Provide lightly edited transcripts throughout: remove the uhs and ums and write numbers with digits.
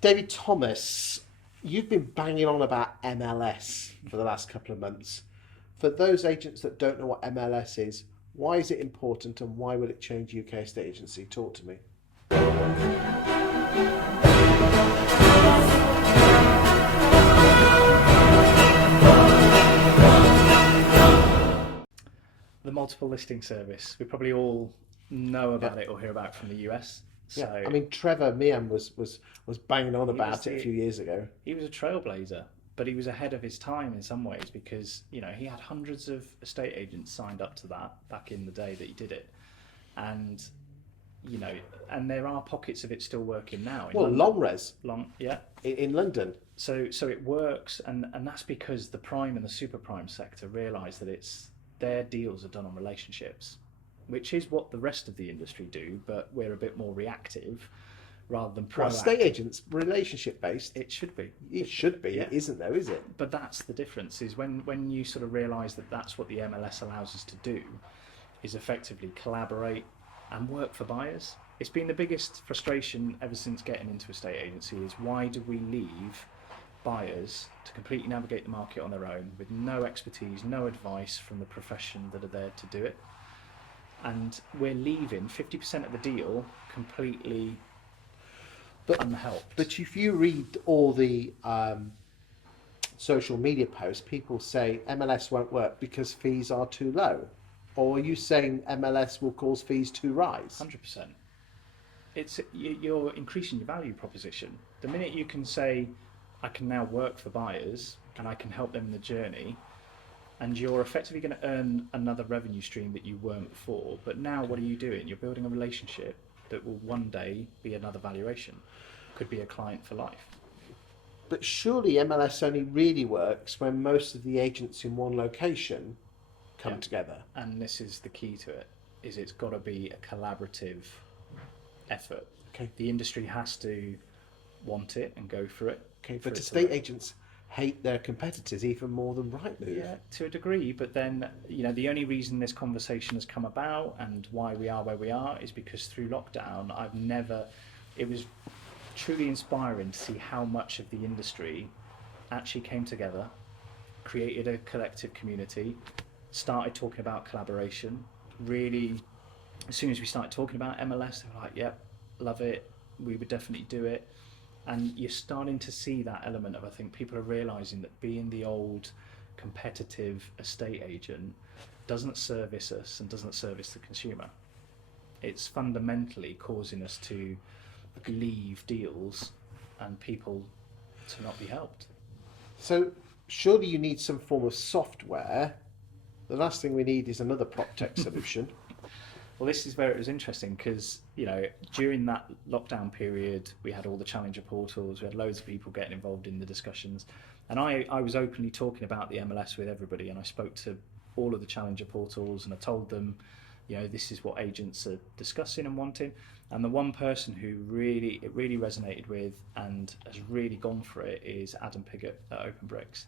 David Thomas, you've been banging on about MLS for the last couple of months. For those agents that don't know what MLS is, why is it important and why will it change UK estate agency? Talk to me. The multiple listing service. We probably all know about Yeah. it or hear about it from the US. So Yeah, I mean Trevor Meehan was banging on He about was it a the- few years ago. he was a trailblazer, but he was ahead of his time in some ways because he had hundreds of estate agents signed up to that back in the day that he did it, and you know, and there are pockets of it still working now. In Well, London. Longres Yeah. in London. So it works, and that's because the prime and the super prime sector realise that their deals are done on relationships, which is what the rest of the industry do, but we're a bit more reactive rather than Well, proactive. estate agents relationship based. It should be. It should be. Yeah. It isn't though, is it? But that's the difference, is when you sort of realise that that's what the MLS allows us to do, is effectively collaborate and work for buyers. It's been the biggest frustration ever since getting into estate agency is why do we leave buyers to completely navigate the market on their own with no expertise, no advice from the profession that are there to do it. And we're leaving 50% of the deal completely unhelped. But if you read all the social media posts, people say MLS won't work because fees are too low. Or are you saying MLS will cause fees to rise? 100%. You're increasing your value proposition. The minute you can say, I can now work for buyers and I can help them in the journey, and you're effectively going to earn another revenue stream that you weren't before. But now what are you doing? You're building a relationship that will one day be another valuation. Could be a client for life. But surely MLS only really works when most of the agents in one location come together. And this is the key to it, is it's got to be a collaborative effort. Okay. The industry has to want it and go for it. Okay, but estate agents hate their competitors even more than Rightmove. Yeah, to a degree, but then the only reason this conversation has come about and why we are where we are is because through lockdown it was truly inspiring to see how much of the industry actually came together, created a collective community, started talking about collaboration. Really, as soon as we started talking about MLS, they were like, yep, love it, we would definitely do it. And you're starting to see that element of, I think people are realising that being the old competitive estate agent doesn't service us and doesn't service the consumer. It's fundamentally causing us to leave deals and people to not be helped. So surely you need some form of software. The last thing we need is another prop tech solution. Well, this is where it was interesting because, during that lockdown period, we had all the challenger portals, we had loads of people getting involved in the discussions. And I was openly talking about the MLS with everybody, and I spoke to all of the challenger portals and I told them, this is what agents are discussing and wanting. And the one person who it really resonated with and has really gone for it is Adam Piggott at Open Bricks.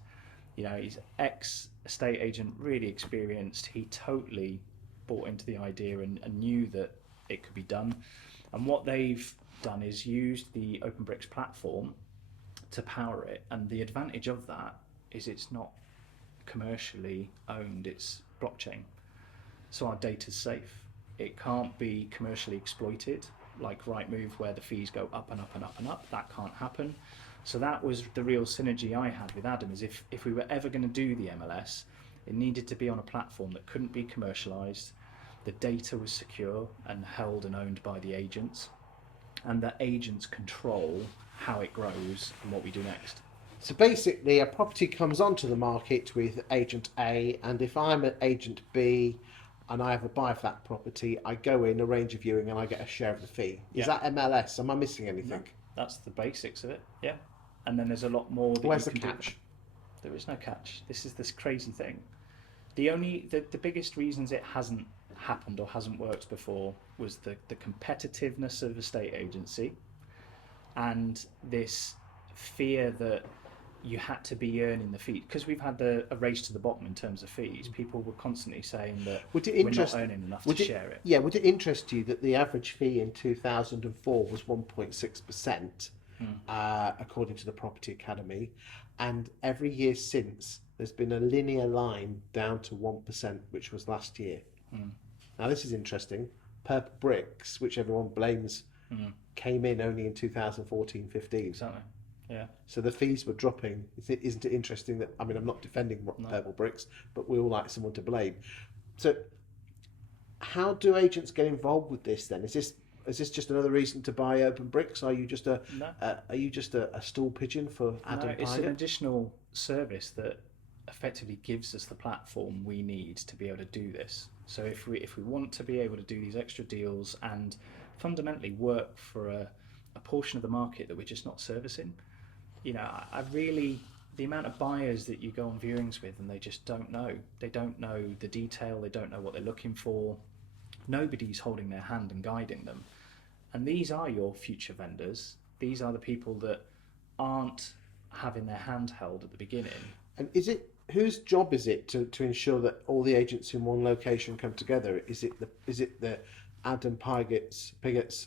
He's ex-estate agent, really experienced. He totally bought into the idea and knew that it could be done. And what they've done is used the Open Bricks platform to power it. And the advantage of that is it's not commercially owned, it's blockchain. So our data's safe. It can't be commercially exploited like Rightmove where the fees go up and up and up and up. That can't happen. So that was the real synergy I had with Adam, is if we were ever going to do the MLS, it needed to be on a platform that couldn't be commercialised. The data was secure and held and owned by the agents, and the agents control how it grows and what we do next. So basically a property comes onto the market with agent A, and if I'm at agent B and I have a buy for that property, I go in, arrange a viewing, and I get a share of the fee. Is that MLS? Am I missing anything? No, that's the basics of it, yeah. And then there's a lot more that Where's you the can catch? do. There is no catch. This is this crazy thing. The biggest reasons it hasn't happened or hasn't worked before was the competitiveness of estate agency and this fear that you had to be earning the fee, because we've had a race to the bottom in terms of fees. People were constantly saying that we're not earning enough to share it. Yeah, would it interest you that the average fee in 2004 was 1.6%, according to the Property Academy. And every year since, there's been a linear line down to 1%, which was last year. Now, this is interesting. Purple bricks, which everyone blames, came in only in 2014-15. Exactly. Yeah. So the fees were dropping. Isn't it interesting that, I mean, I'm not defending purple bricks, but we all like someone to blame. So how do agents get involved with this then? Is this just another reason to buy open bricks? Are you just a stool pigeon for Adam No, it's Pygott? an additional service that effectively gives us the platform we need to be able to do this. So if we want to be able to do these extra deals and fundamentally work for a portion of the market that we're just not servicing, you know, I really, the amount of buyers that you go on viewings with and they just don't know. They don't know the detail, they don't know what they're looking for. Nobody's holding their hand and guiding them. And these are your future vendors. These are the people that aren't having their hand held at the beginning. And whose job is it to ensure that all the agents in one location come together? Is it the Adam Pygotts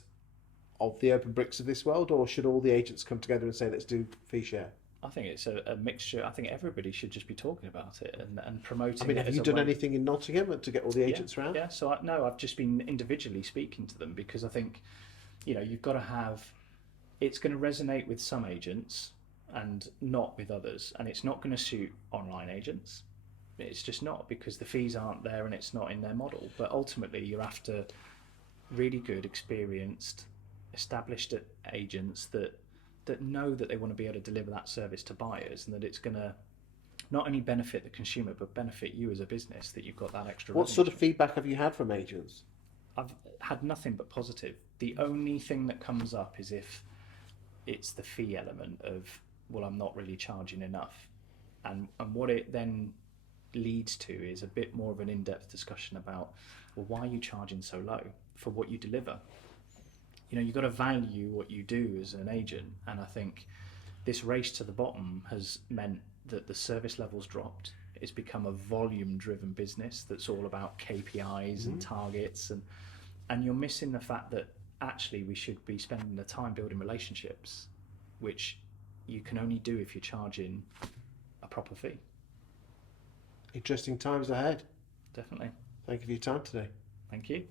of the open bricks of this world, or should all the agents come together and say, let's do fee share? I think it's a mixture. I think everybody should just be talking about it and promoting it. I mean, have you done anything in Nottingham to get all the agents around? Yeah, so I've just been individually speaking to them because I think, you know, you've got to have, it's going to resonate with some agents and not with others, and it's not going to suit online agents. It's just not, because the fees aren't there and it's not in their model. But ultimately, you're after really good, experienced, established agents that know that they want to be able to deliver that service to buyers, and that it's going to not only benefit the consumer but benefit you as a business, that you've got that extra What revenue sort of stream. feedback have you had from agents? I've had nothing but positive. The only thing that comes up is if it's the fee element of, well, I'm not really charging enough, and what it then leads to is a bit more of an in-depth discussion about, well, why are you charging so low for what you deliver? You know, you've got to value what you do as an agent, and I think this race to the bottom has meant that the service levels dropped. It's become a volume-driven business that's all about KPIs and targets, and you're missing the fact that actually we should be spending the time building relationships, which you can only do if you're charging a proper fee. Interesting times ahead. Definitely. Thank you for your time today. Thank you.